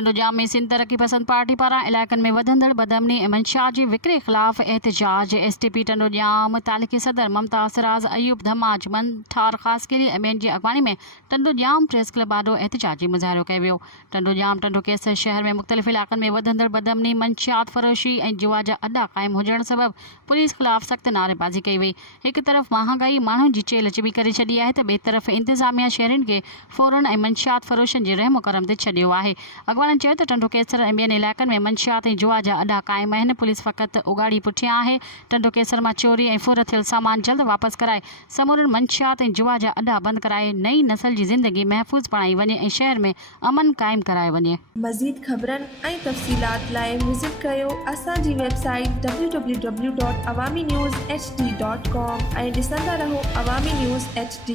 टंडोजाम में सिंध तरक्की पसंद पार्टी पारां इलाइक़नि में वधंदड़ बदअमनी ऐं मंशियात जी विकिरे ख़िलाफ़ एहतजाज। एसटीपी टंडोजाम तालीक़ी सदर ममता असराज अयूब धमाज मंठार ख़ासकेली एमएन जी अॻवानी में टंडोजाम प्रेस क्लब आॾो एहतजाजी मुज़ाहिरो कयो वियो। टंडोजाम टंडोकेसर शहर में मुख़्तलिफ़ इलाइक़नि में वधंदड़ बदअमनी मंशियात फ़रोशी ऐं जुआ जा अॾा क़ाइमु हुजण सबबि पुलिस ख़िलाफ़ सख़्त नारेबाज़ी कई वई। हिकु तरफ़ महांगाई माण्हुनि जी चेल चिॿी करे छॾी आहे त ॿिए तरफ़ इंतिज़ामिया शहरियुनि खे फ़ौरन ऐं मंशियात फ़रोशनि जे रहम करम ते छॾियो आहे। अॻवाननि चयो त टंडोकेसर ऐं ॿियनि इलाइक़नि में मंशियात ऐं जुआ जा अॾा क़ाइमु आहिनि। पुलिस फ़क़ति उगाड़ी पुठियां आहे। टंडोकेसर मां चोरी ऐं फुर थियल सामान जल्द वापसि कराए समूरनि मंशियात ऐं जुआ जा अॾा बंदि कराए नई नस्ल जी ज़िंदगी महफ़ूज़ बणाई वञे ऐं शहर में अमन क़ाइमु करायो वञे। मज़ीद ख़बरनि ऐं तफ़सीलात लाइ विज़िट कयो असांजी वेबसाइट www.awamiNewsHD.com ऐं ॾिसंदा रहो अवामी न्यूज़ HD।